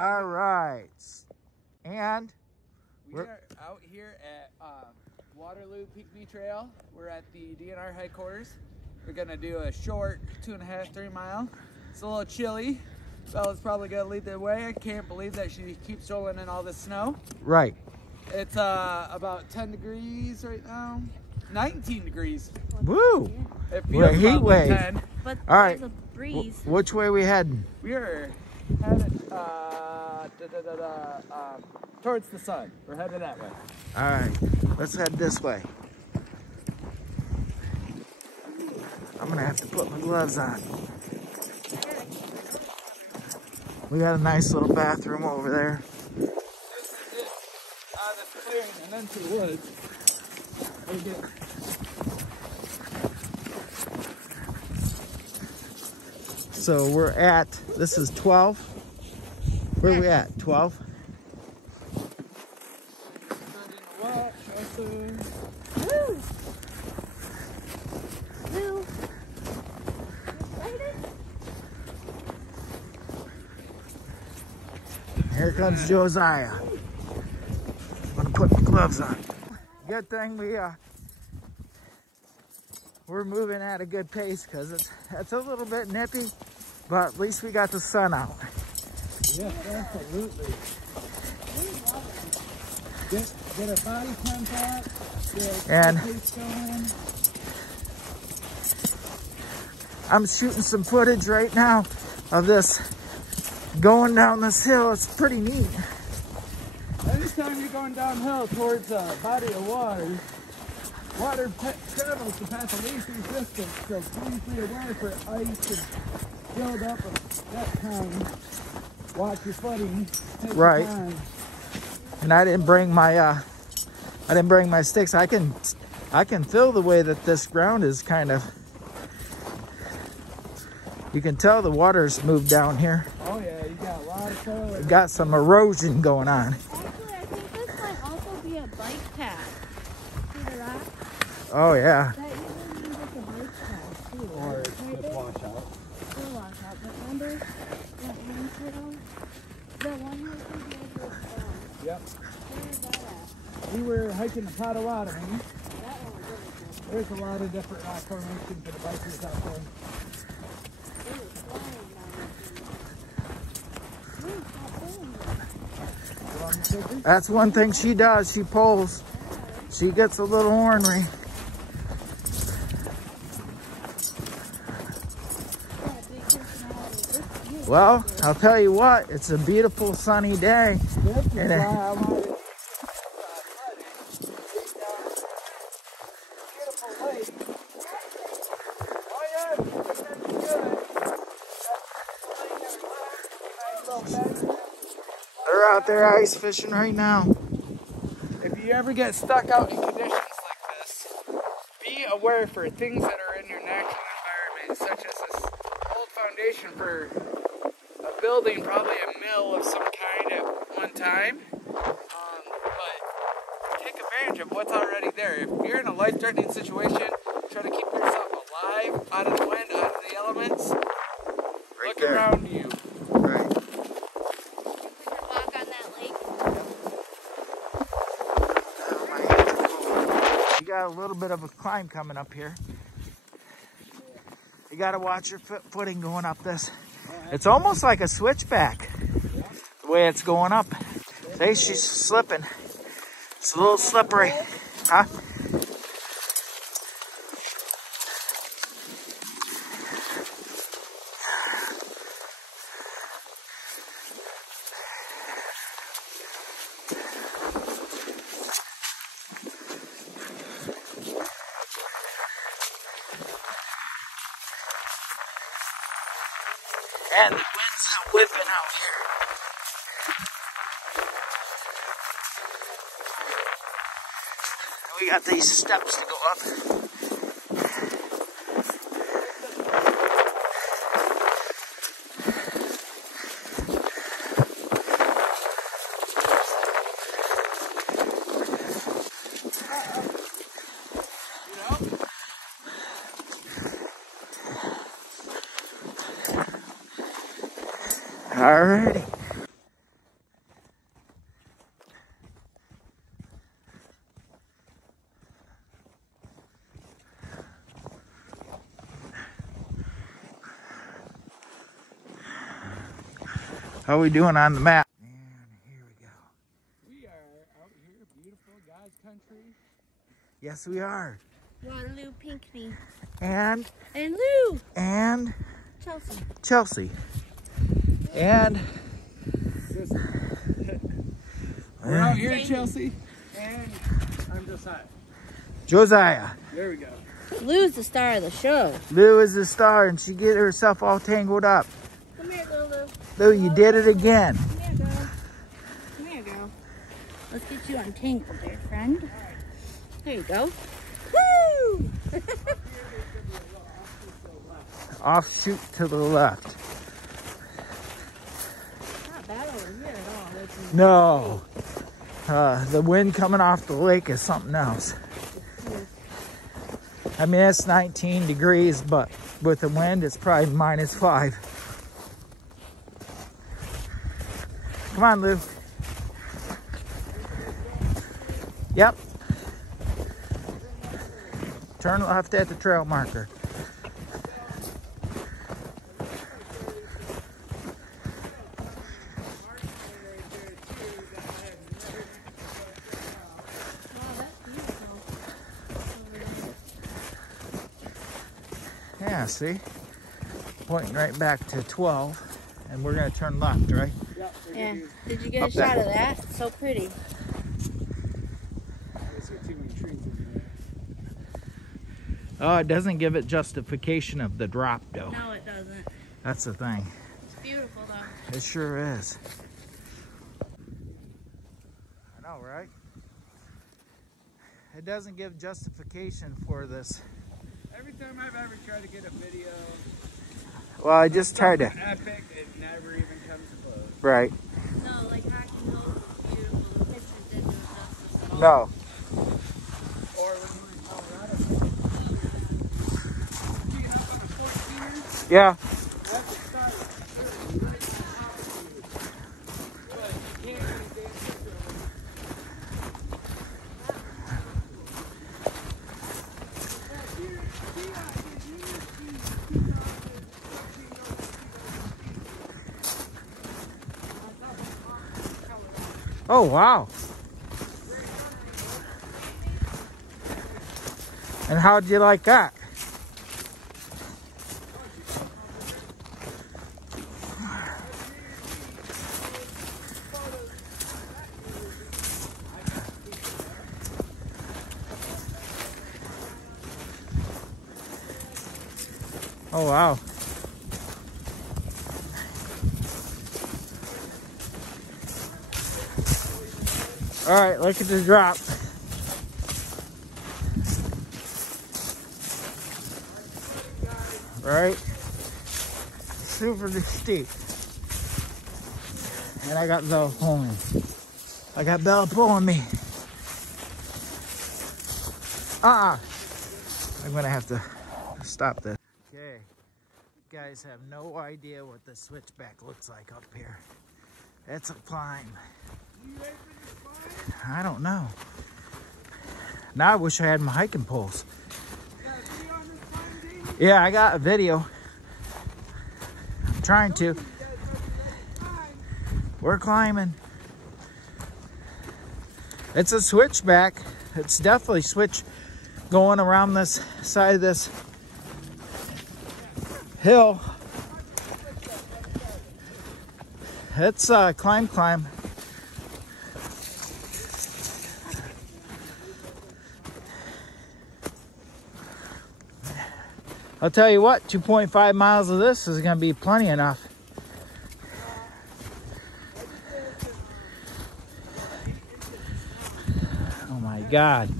All right. And we're out here at Waterloo Pinckney Trail. We're at the DNR headquarters. We're gonna do a short 2.5, 3 mile. It's a little chilly. Bella's probably gonna lead the way. I can't believe that she keeps rolling in all this snow. Right. It's about 10 degrees right now. 19 degrees. Woo! It We're a feels heat about wave. 10. But all right. there's a breeze. Which way we heading? We are headed towards the sun. We're headed that way. All right. Let's head this way. I'm gonna have to put my gloves on. We got a nice little bathroom over there. This is it. Out of the clearing and then to the woods. So we're at, this is 12. Where are we at? 12? Woo! Woo! Here comes Josiah. I'm gonna put my gloves on. Good thing we're moving at a good pace because it's a little bit nippy, but at least we got the sun out. Yes, absolutely. Get a body contact, and pace going. I'm shooting some footage right now of this going down this hill. It's pretty neat. Anytime you're going downhill towards a body of water travels to pass a least resistance, so please be aware for ice and build up at that time. Watch your footing. Take right. Your time. And I didn't bring my sticks. I can feel the way that this ground is kind of. You can tell the water's moved down here. Oh yeah, you got a lot of soil. We've got some erosion going on. Actually, I think this might also be a bike path. See the rock? Oh yeah. That usually means it's a bike path too. Or Right? it's Right a there? washout. It's a washout. But remember that one turtle? The one who was the other down. Yep. Where is that at? We were hiking the Potawatomi. That one was really cool. There's a lot of different rock formations for the bikers out there. They were flying down there. Wait, stop doing that. That's one thing she does. She pulls. She gets a little ornery. Well, I'll tell you what, it's a beautiful sunny day. And they're out there ice fishing right now. If you ever get stuck out in conditions like this, be aware for things that are in your natural environment, such as this old foundation for a building, probably a mill of some kind at one time. But take advantage of what's already there. If you're in a life-threatening situation, try to keep yourself alive, out of the wind, out of the elements. Right Look there. around you. Right. Walk on that lake. You got a little bit of a climb coming up here. You got to watch your footing going up this. It's almost like a switchback, the way it's going up. See, she's slipping. It's a little slippery, huh? And the wind's whipping out here. And we got these steps to go up. Alrighty. How are we doing on the map? And here we go. We are out here, beautiful God's country. Yes, we are. Waterloo Pinckney. And Lou. and Chelsea. Chelsea. And We're out here, Chelsea. And I'm Josiah. Josiah. There we go. Lou's the star of the show. Lou is the star, and she get herself all tangled up. Come here, Lulu. Lou, you did it again. Come here, girl. Come here, girl. Let's get you untangled there, friend. There you go. Woo! Offshoot to the left. Not bad over here at all. No. The wind coming off the lake is something else. I mean, it's 19 degrees, but with the wind, it's probably -5. Come on, Lou. Yep. Turn left at the trail marker. Yeah, see? Pointing right back to 12, and we're going to turn left, right? Yeah. Did you get a Up there. shot of that? So pretty. Oh, it doesn't give it justification of the drop, though. No, it doesn't. That's the thing. It's beautiful, though. It sure is. I know, right? It doesn't give justification for this. Every time I've ever tried to get a video, Well, I just tried to. epic, it never even comes close. Right. No, like Rocky Hills is beautiful. The pictures didn't do justice at all. No. Or when we were in Colorado. Being up on a 14er, Yeah. that's a start. Right on top of you. But you can't even dance it. Oh, wow. And how'd you like that? Oh, wow. All right, look at the drop. Right? Super steep. And I got Bella pulling me. I got Bella pulling me. I'm gonna have to stop this. Okay. You guys have no idea what the switchback looks like up here. It's a climb. I don't know. Now I wish I had my hiking poles. Yeah, I got a video. I'm trying to. We're climbing. It's a switchback. It's definitely switch going around this side of this hill. It's a climb. I'll tell you what, 2.5 miles of this is going to be plenty enough. Oh my God.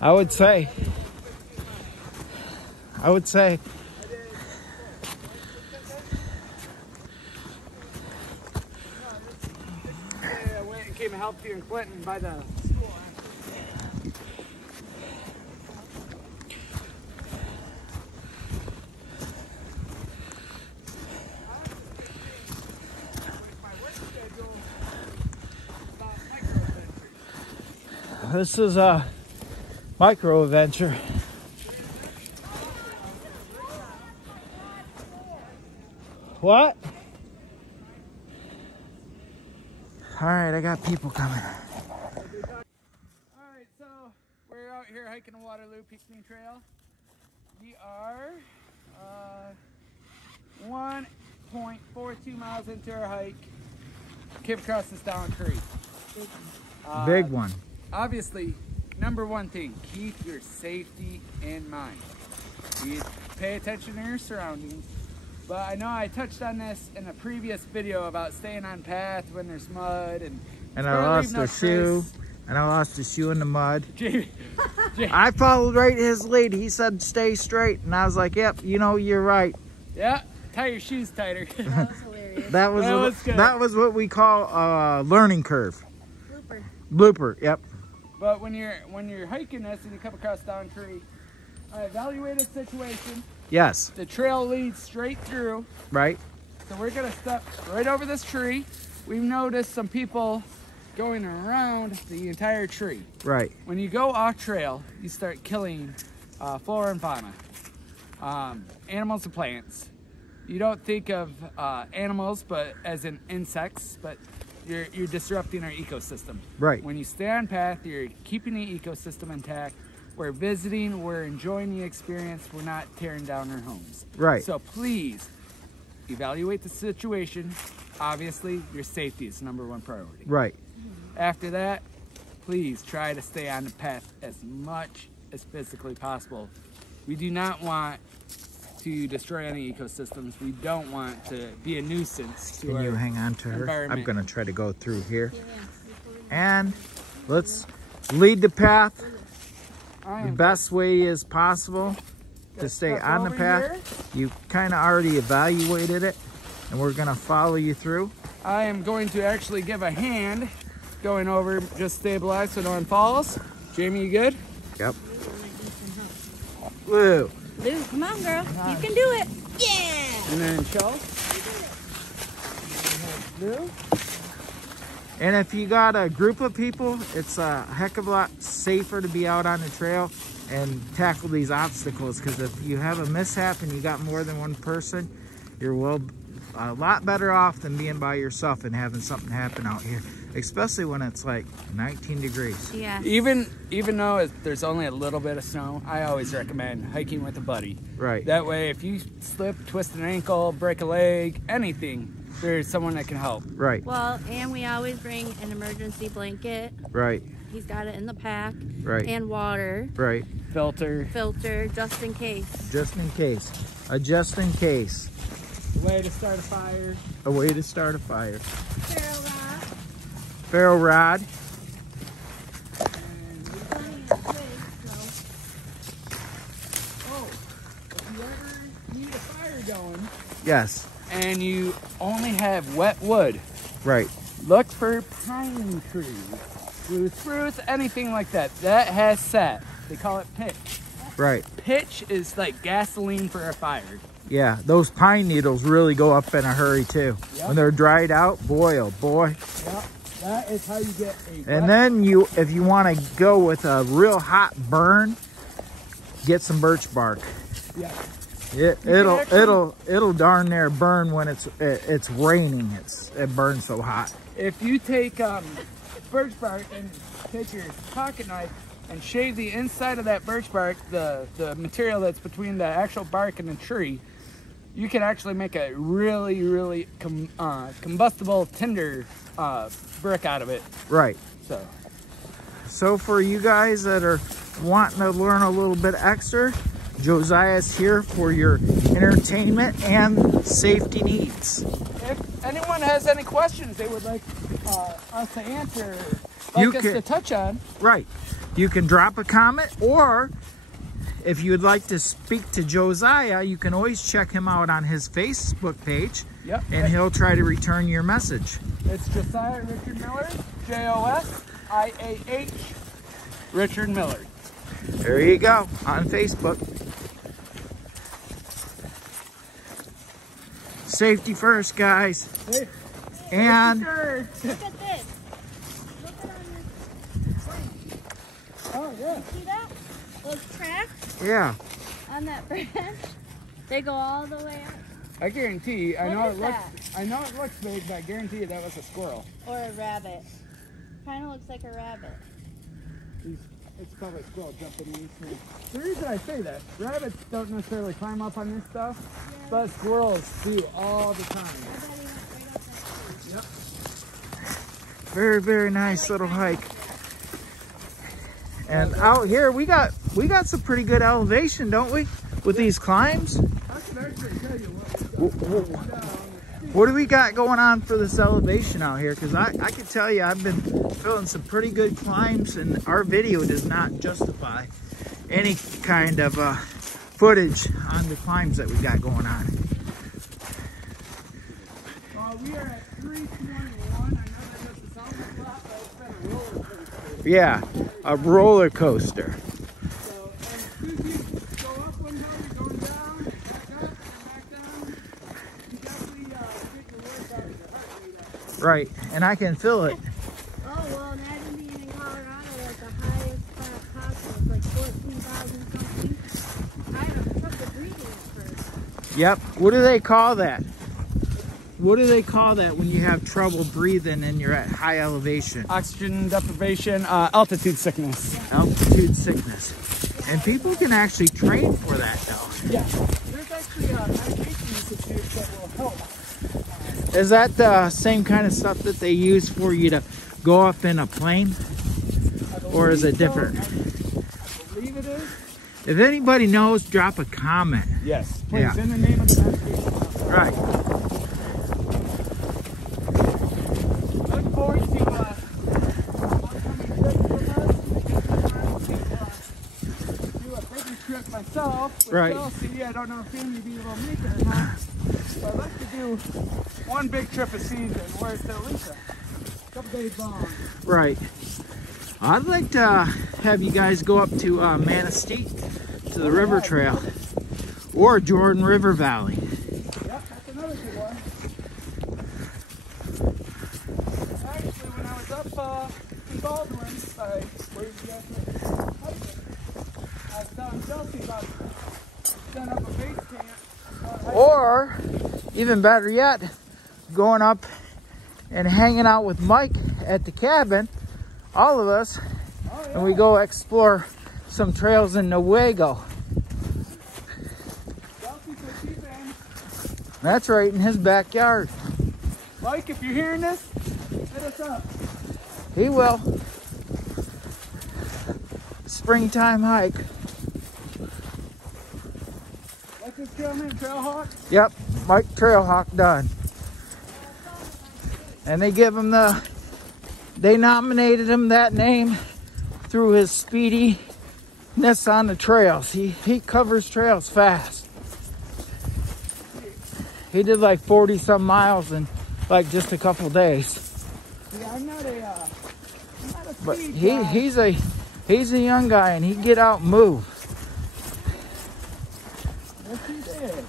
I would say. I went and came and helped you in Clinton by the school. This is a micro adventure. What? All right, I got people coming. All right, so we're out here hiking the Waterloo Pinckney Trail. We are 1.42 miles into our hike. Came across this down tree. Big one. Obviously, number one thing, keep your safety in mind. You pay attention to your surroundings. But I know I touched on this in a previous video about staying on path when there's mud and I lost a shoe. And I lost a shoe in the mud. Jamie. I followed right his lead. He said stay straight, and I was like, "Yep, you know, you're right." Yeah, tie your shoes tighter. That was hilarious. That was what we call a learning curve. Blooper. Yep. But when you're hiking this and you come across down tree, I evaluated the situation. Yes. The trail leads straight through. Right. So we're gonna step right over this tree. We've noticed some people going around the entire tree. Right. When you go off trail, you start killing flora and fauna, animals and plants. You don't think of animals, but as in insects, but you're disrupting our ecosystem. Right. When you stay on path, you're keeping the ecosystem intact. We're visiting, we're enjoying the experience, we're not tearing down our homes. Right. So please evaluate the situation. Obviously, your safety is number one priority. Right. After that, please try to stay on the path as much as physically possible. We do not want to destroy any ecosystems. We don't want to be a nuisance to Can you hang on to her? environment. I'm gonna try to go through here. And let's lead the path the best way as possible to stay on the path. You kind of already evaluated it, and we're gonna follow you through. I am going to actually give a hand going over, just stabilize so no one falls. Jamie, you good? Yep. Woo. Lou, come on, girl. You can do it. Yeah. And then Charles. Lou. And if you got a group of people, it's a heck of a lot safer to be out on the trail and tackle these obstacles, because if you have a mishap and you got more than one person, you're a lot better off than being by yourself and having something happen out here, especially when it's like 19 degrees. Yeah. Even though there's only a little bit of snow, I always recommend hiking with a buddy. Right. That way, if you slip, twist an ankle, break a leg, anything, there's someone that can help. Right. Well, and we always bring an emergency blanket. Right. He's got it in the pack. Right. And water. Right. Filter. Just in case. Just in case. Just in case. A way to start a fire. A way to start a fire. Ferro rod. Ferro rod. If you ever need a fire going Yes. and you only have wet wood, Right. look for pine trees, blue spruce, anything like that. That has sat. They call it pitch. Right. Pitch is like gasoline for a fire. Yeah, those pine needles really go up in a hurry too. Yep. When they're dried out, boy, oh boy. Yep. That is how you get a And then if you want to go with a real hot burn, get some birch bark. Yeah. It'll darn near burn when it's raining. It burns so hot. If you take birch bark and take your pocket knife and shave the inside of that birch bark, the material that's between the actual bark and the tree, you can actually make a really combustible tinder brick out of it. Right. So for you guys that are wanting to learn a little bit extra, Josiah's here for your entertainment and safety needs. If anyone has any questions they would like us to answer, to touch on. Right. You can drop a comment, or if you'd like to speak to Josiah, you can always check him out on his Facebook page. Yep. And he'll try to return your message. It's Josiah Richard Miller, Josiah Richard Miller. There you go, on Facebook. Safety first, guys. Hey, and Look at this. Look at oh yeah. See that? Those tracks yeah, on that branch? They go all the way up. I guarantee. I know is it looks. that? I know it looks big, but I guarantee you that was a squirrel. Or a rabbit. Kind of looks like a rabbit. It's probably a squirrel jumping in. The reason I say that, rabbits don't necessarily climb up on this stuff, but squirrels do all the time. Yep. Very, very nice little hike. And out here we got some pretty good elevation, don't we? With these climbs. I can actually tell you what we've got. What do we got going on for this elevation out here? Because I can tell you I've been feeling some pretty good climbs, and our video does not justify any kind of footage on the climbs that we got going on. We are at 321. I know that doesn't sound like a lot, but it's been a roller coaster. Yeah, a roller coaster. So, as soon as you go up one hill, you're going down, back up, and back down. You definitely get your workout in your heart rate up. Right, and I can feel it. Oh, well, imagine being in Colorado at the highest possible. It's like 14,000 something. I have trouble breathing at first. Yep. What do they call that? What do they call that when you have trouble breathing and you're at high elevation? Oxygen deprivation, altitude sickness. Altitude sickness. And people can actually train for that though. Yeah, there's actually medication you could use that will help. Is that the same kind of stuff that they use for you to go up in a plane? Or is it different? I believe it is. If anybody knows, drop a comment. Yes, please, Yeah. in the name of the medication. Right. Look forward to upcoming trips with us. Do a bigger trip myself with Right. Chelsea. I don't know if Amy will be able to make it or not. But I'd like to do one big trip a season where it's at least a couple days long. Right. I'd like to have you guys go up to Manistee, to the river trail, or Jordan River Valley. Yep, that's another good one. Actually, when I was up in Baldwin, where you guys were hiking, I was telling Chelsea about setting up a base camp. Or, even better yet, going up and hanging out with Mike at the cabin, all of us, and we go explore some trails in Newaygo. Chelsea said she's in. That's right, in his backyard. Mike, if you're hearing this, hit us up. He will. Springtime hike. What's this trail name? Trailhawk? Yep, Mike Trailhawk Dunn. And they give him they nominated him that name through his speediness on the trails. He covers trails fast. He did like 40 some miles in like just a couple days. Yeah, I'm not a But speed guy. he's a young guy and he get out and move. Yes, he did.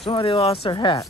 Somebody lost their hat.